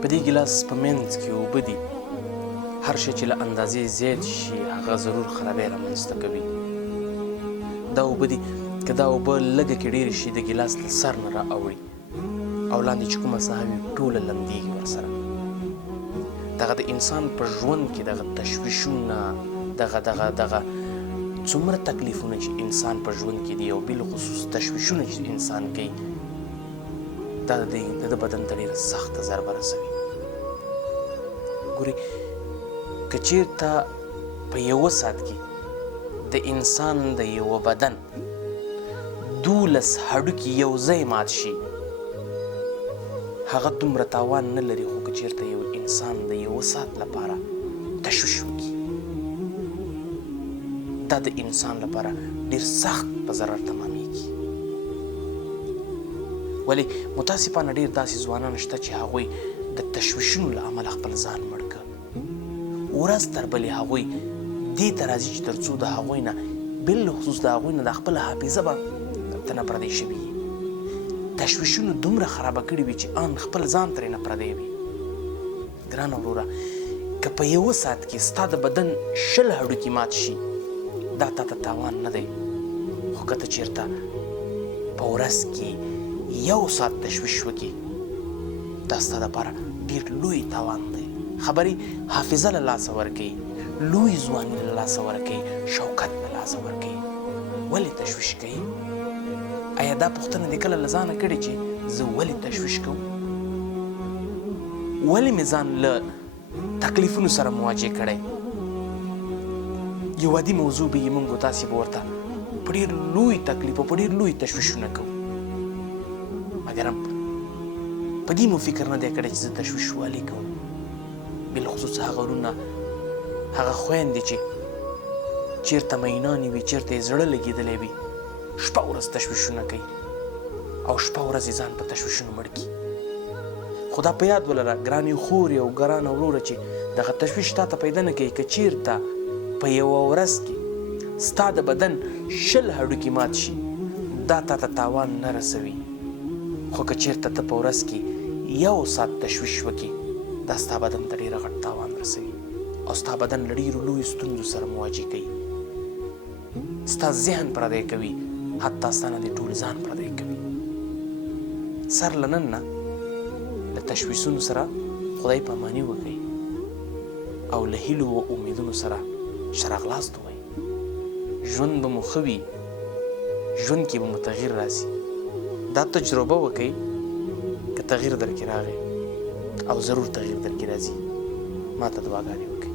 په دې ګیلاس په منځ کې اوبه دي. هر شی چې له اندازې زیات شي هغه ضرور خرابۍ رامنځته کوي. دا اوبه دي که دا اوبه لږه کې ډېرې شي د ګیلاس له سر نه را اوړي او لاندې چې کومه ساحه وي ټوله لمدېږي ورسره. دغه د انسان په ژوند کې دغه تشویشونه دغه څومره تکلیفونه چې انسان په ژوند کې دي او بالخصوص تشویشونه چې انسان کوي دا د بدن ته ډېره سخته ضربه رسوي. ګورې که چېرته په یوه ساعت کې د انسان د یوه بدن 12 هډوکي یو ځای مات شي هغه دومره تاوان نه لري. خو که چېرته یو انسان د یوه ساعت لپاره تشویش وکړي دا د انسان لپاره ډېر سخت په ضرر تمامیږي. ولې متاسفانه ډېر داسې ځوانان شته چې هغوی د تشویشونو له امله خپل ځان مړ کړ. ورځ تر بلې هغوی دې ته راځي چې تر څو د هغوی نه بالخصوص د هغوی نه د خپله حافظه به ته نه پردی شوي وي. تشویشونو دومره خرابه کړي وي چې ان خپل ځان ترې نه پردی وي. ګرانه وروره که په یوه ساعت کې ستا د بدن 20 هډوکي مات شي دا تا ته تاوان نه دی. خو که ته چېرته په ورځ کې 1 ساعت تشویش وکړي دا ستا دپاره ډېر لوی تاوان دی. خبرې حافظه له لاسه ورکوي، لوی ځواني له لاسه ورکوي، شوکت له لاسه ورکوي. ولې تشویش کوي؟ آیا دا پوښتنه دې کله له ځانه کړې چې زه ولې تشویش کوم؟ ولې مې ځان له تکلیفونو سره مواجه کړی؟ یو عادي موضوع به یې موږ او تاسې به ورته په ډېر لوی تکلیف او په ډېر لوی تشویشونه کوو، مګر هم په دې مو فکر نه دی کړی چې زه تشویش ولې کوم. بالخصوص هغه ورونه هغه خویندې چې چېرته مینانې وي، چېرته یې زړه لګېدلی وي، شپه ورځ تشویشونه کوي او شپه ورځ یې ځان په تشویشونو مړ کړي. خو دا په یاد ولره ګرانې خورې او ګرانه وروره چې دغه تشویش تا ته پیدا نه کوي که چېرته په یوه ورځ کې ستا د بدن 20 هډوکي مات شي دا تا ته تاوان نه رسوي. خو که چېرته ته په ورځ کې 1 ساعت تشویش وکړي دا ستا بدن ته ډېره غټ تاوان رسوي او ستا بدن له ډېرو لویو ستونزو سره مواجه کوي. ستا ذهن پردی کوي، حتی ستا نه دې ټول ځان پردی کوي. سر له نن نه له تشویشونو سره خدای پاماني وکړئ او له هیلو و امیدونو سره شه راغلاست ووایئ. ژوند به مو ښه وي، ژوند کې به مو تغییر راځي. دا تجربه وکړئ که تغییر در کې راغی او ضرور تغییر در کې راځي. ما ته دعاګانې وکړئ.